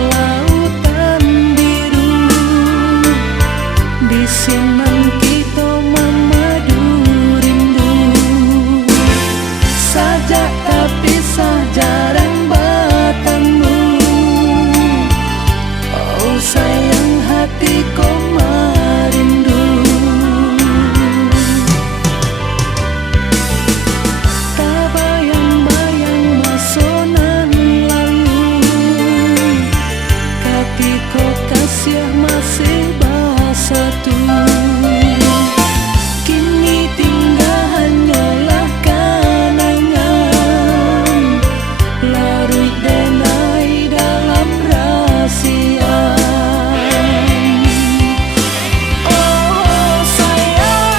lautan biru di sinan kita memadu rindu sajak tapi jarang bertemu. Oh sayang hatiku merindu, tak bayang-bayang masa nan lalu ketika kasih masih bersatu. Kini tinggal hanyalah kenangan larut denai dalam rahasia. Oh sayang,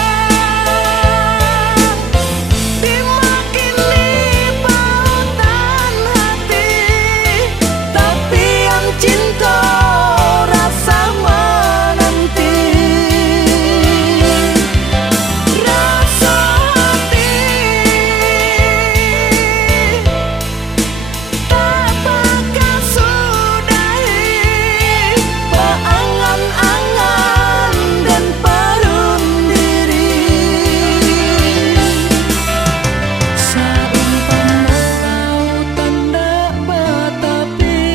di makin pautan hati, tapi yang cinta rasa menanti. Rasa hati tak bakal sudahi beangan-angan dan perun diri. Seumpama lautan dak bertepi,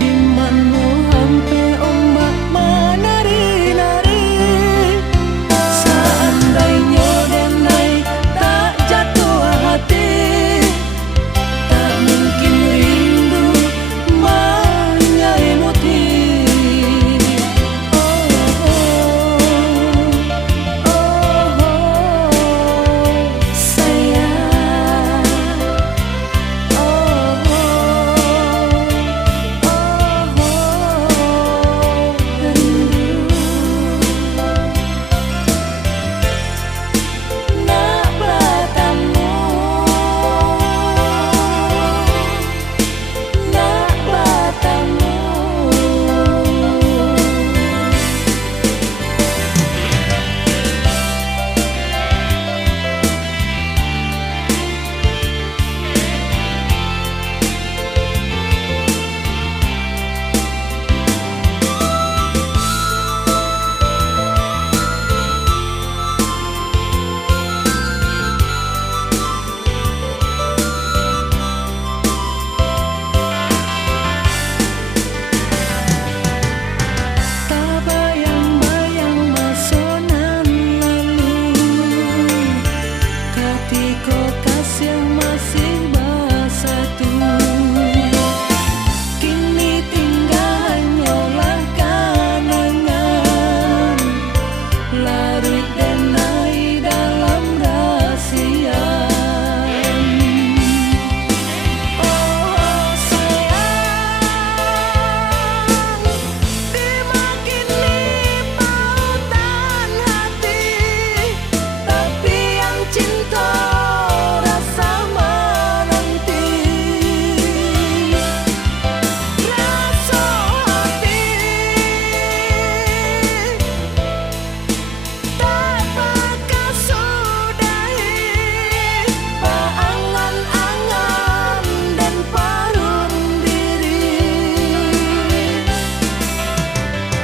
di mana hampir ombak menari-nari. Seandainya denai tak jatuh hati, tak mungkin rindu menyelimuti. Oh, sayang. Rindu nak bertemu, nak bertemu. Tak bayang-bayang masa nan lalu ketika kasih masih bersatu. Kini tinggal hanyalah kenangan larut denai dalam rahasia. Oh sayang, di makin pautan hati, tapi yang cinta rasa menanti. Rasa hati tak bakal sudahi beangan-angan dan perun diri.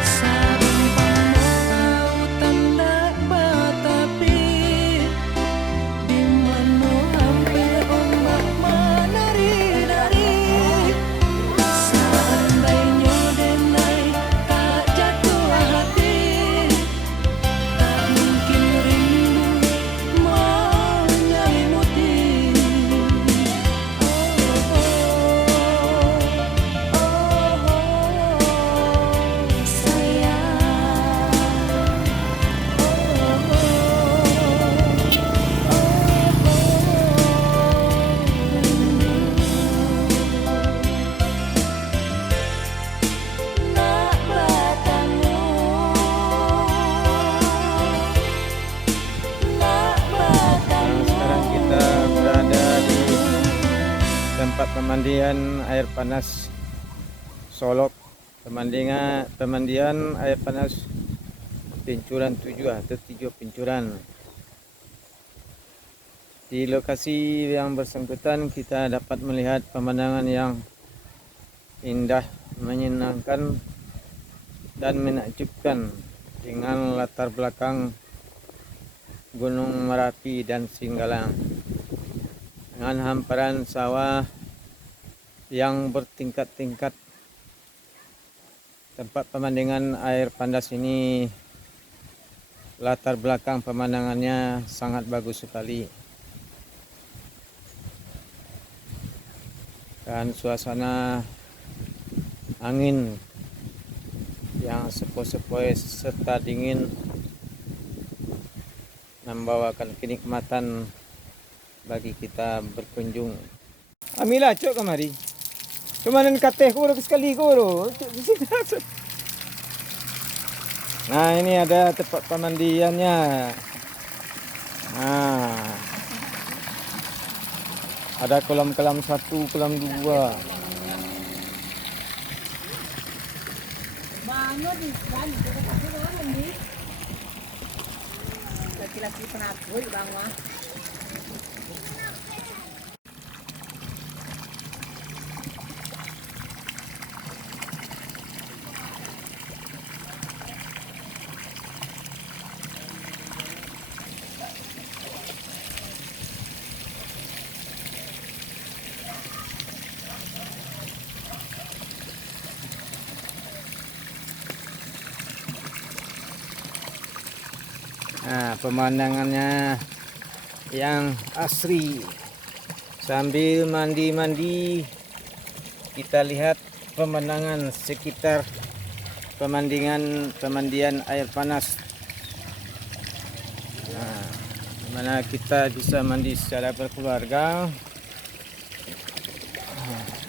Seumpama lautan dak bertepi, di mana hampir ombak menari-nari. Seandainya denai tak jatuh hati, tak mungkin rindu menyelimuti. Nak bertemu, nak bertemu. Sekarang kita berada di tempat pemandian air panas Solok, pemandian air panas Pincuran 7 atau 7 Pincuran. Di lokasi yang bersangkutan kita dapat melihat pemandangan yang indah, menyenangkan, dan menakjubkan dengan latar belakang Gunung Merapi dan Singgalang dengan hamparan sawah yang bertingkat-tingkat. Tempat pemandangan air panas ini, latar belakang pemandangannya sangat bagus sekali, dan suasana angin yang sepoi-sepoi serta dingin membawakan kenikmatan bagi kita berkunjung. Amila cok kemari. Cuman kateh ko sekali ko. Nah, ini ada tempat pemandiannya. Nah, ada kolam-kolam 1, kolam 2. Laki-laki penakut bang wah. Nah, pemandangannya yang asri. Sambil mandi-mandi, kita lihat pemandangan sekitar pemandian air panas. Nah, mana kita bisa mandi secara berkeluarga.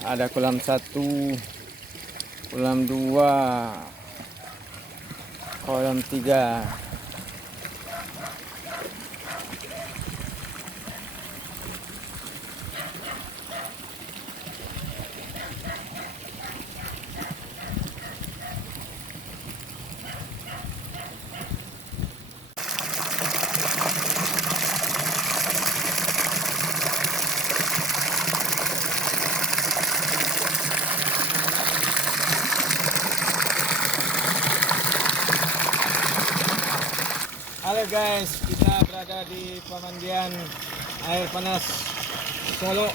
Ada kolam 1, kolam 2, kolam 3. Halo guys, kita berada di pemandian air panas Solo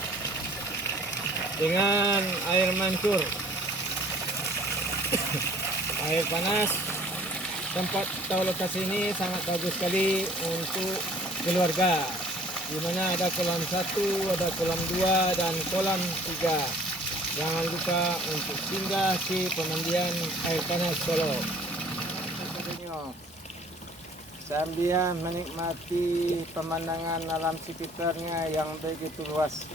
dengan air mancur. Air panas, tempat atau lokasi ini sangat bagus sekali untuk keluarga, di mana ada kolam 1, ada kolam 2, dan kolam 3. Jangan lupa untuk singgah di pemandian air panas Solo sambil menikmati pemandangan alam sekitarnya yang begitu luas.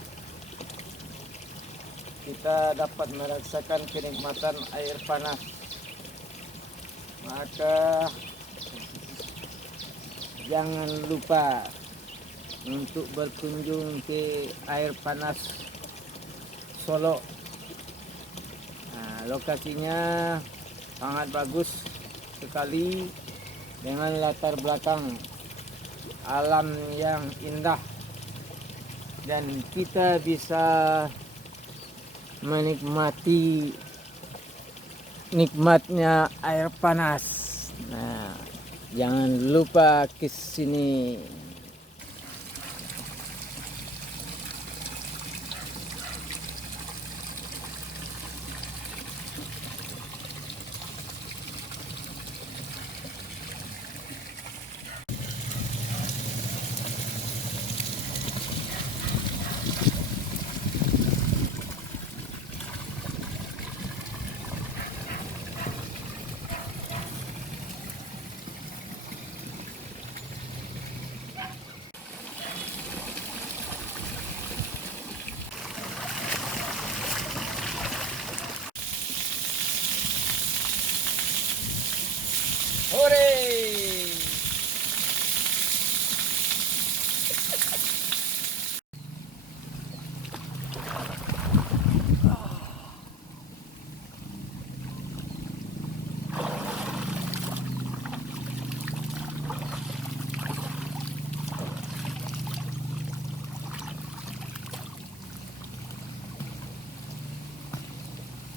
Kita dapat merasakan kenikmatan air panas. Maka jangan lupa untuk berkunjung ke air panas Solo. Nah, lokasinya sangat bagus sekali dengan latar belakang alam yang indah, dan kita bisa menikmati nikmatnya air panas. Nah, jangan lupa ke sini.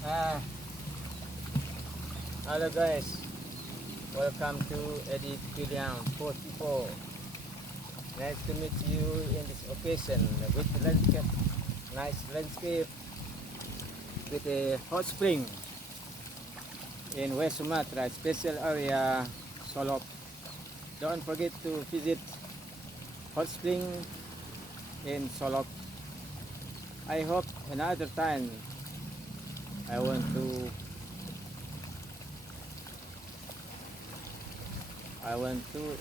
Hello guys, welcome to Eddie Piliang 44. Nice to meet you in this occasion with landscape, nice landscape with a hot spring in West Sumatra, special area Solok. Don't forget to visit hot spring in Solok. I hope another time I want to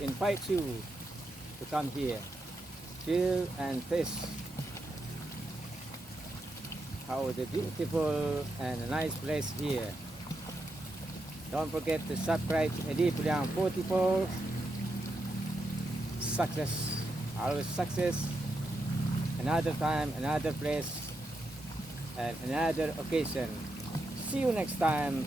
invite you to come here, feel and taste how the beautiful and nice place here. Don't forget to subscribe Eddie Piliang 44. Success, always success. Another time, another place, and another occasion. See you next time.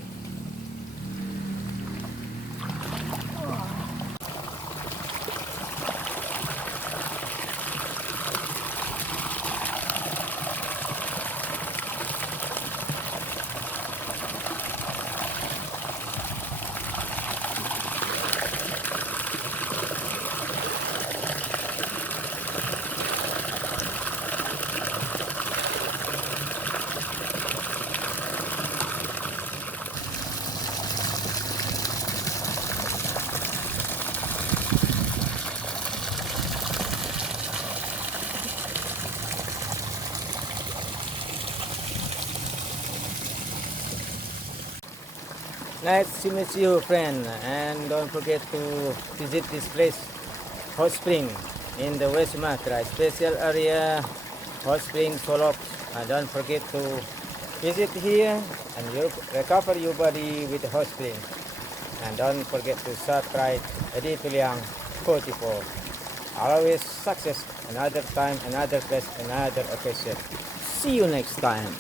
Nice to meet you, friend, and don't forget to visit this place, Hot Spring, in the West Sumatra, special area, Hot Spring, Solok. Don't forget to visit here and you recover your body with the hot spring. And don't forget to subscribe Eddie Piliang 44. Always success, another time, another place, another occasion. See you next time.